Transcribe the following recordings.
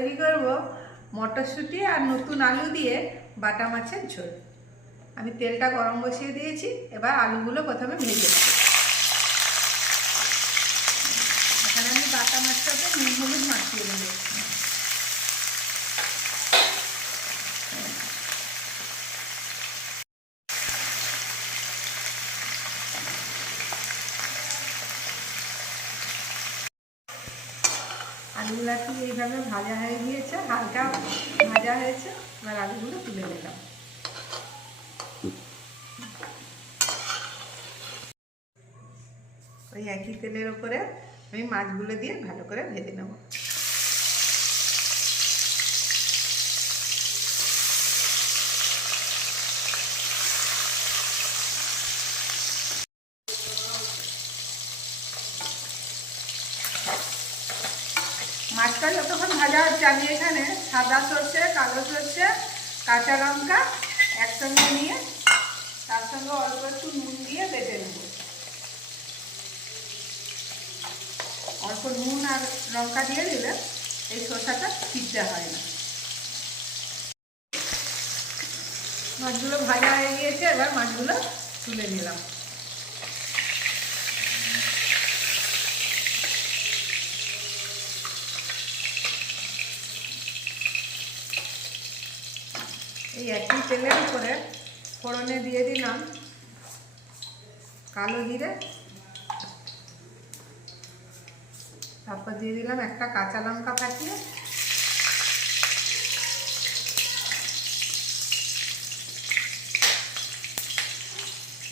তৈরি করব মটরশুঁটি আর নতুন আলু দিয়ে বাটা মাছের ঝোল। আমি তেলটা গরম বসিয়ে দিয়েছি, এবার আলুগুলো প্রথমে ভেজে নেব। এখানে আমি বাটা মাছটাতে নুন হলুদ মাখিয়ে দেবো। আলুগুলো কি এইভাবে ভাজা হয়ে গিয়েছে, হালকা ভাজা হয়েছে। এবার আলুগুলো তুলে নিলাম। ওই একই তেলের ওপরে আমি মাছগুলো দিয়ে ভালো করে ভেজে নেব। মাছটা যতক্ষণ ভাজা হচ্ছে আমি এখানে সাদা সর্ষে, কালো সর্ষে, কাঁচা লঙ্কা একসঙ্গে নিয়ে তার সঙ্গে অল্প একটু নুন দিয়ে বেটে নেব। অল্প নুন আর লঙ্কা দিয়ে দিলে এই শসাটা সিদ্ধ হয় না। মাছগুলো ভাজা হয়ে গিয়েছে, এবার মাছগুলো তুলে নিলাম। এই একই তেলের উপরে ফোড়নে দিয়ে দিলাম কালো জিরে, তারপর দিয়ে দিলাম একটা কাঁচা লঙ্কা ফাটিয়ে,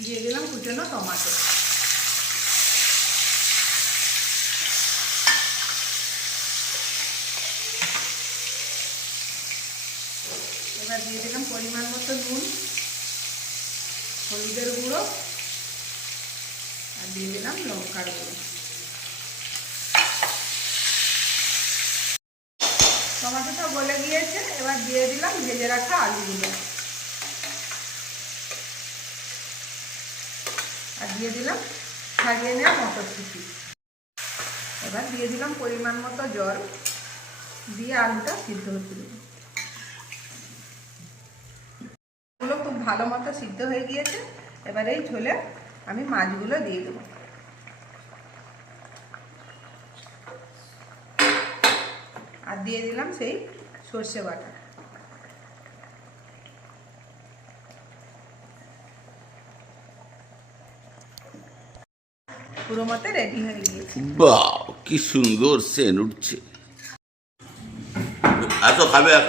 দিয়ে দিলাম কুচনো টমেটো। এবার দিয়ে দিলাম পরিমাণ মতো নুন, হলুদের গুঁড়ো আর দিয়ে দিলাম লঙ্কার গুঁড়ো। টমেটোটা গলে গিয়েছে, এবার দিয়ে দিলাম ভেজে রাখা আলুগুলো আর দিয়ে দিলাম ছাড়িয়ে নেওয়া মটরশুঁটি। এবার দিয়ে দিলাম পরিমাণ মতো জল, দিয়ে আলুটা সিদ্ধ হতে দেব। এগুলো খুব ভালো মতো সিদ্ধ হয়ে গিয়েছে, এবার এই ঝোলে আমি মাছগুলো দিয়ে দেবো। আর দিয়ে দিলাম সেই সর্ষে বাটা। পুরো মতো রেডি হয়ে গিয়েছে। বাহ, কি সুন্দর সেন্ট উঠছে। এত খাবে এত।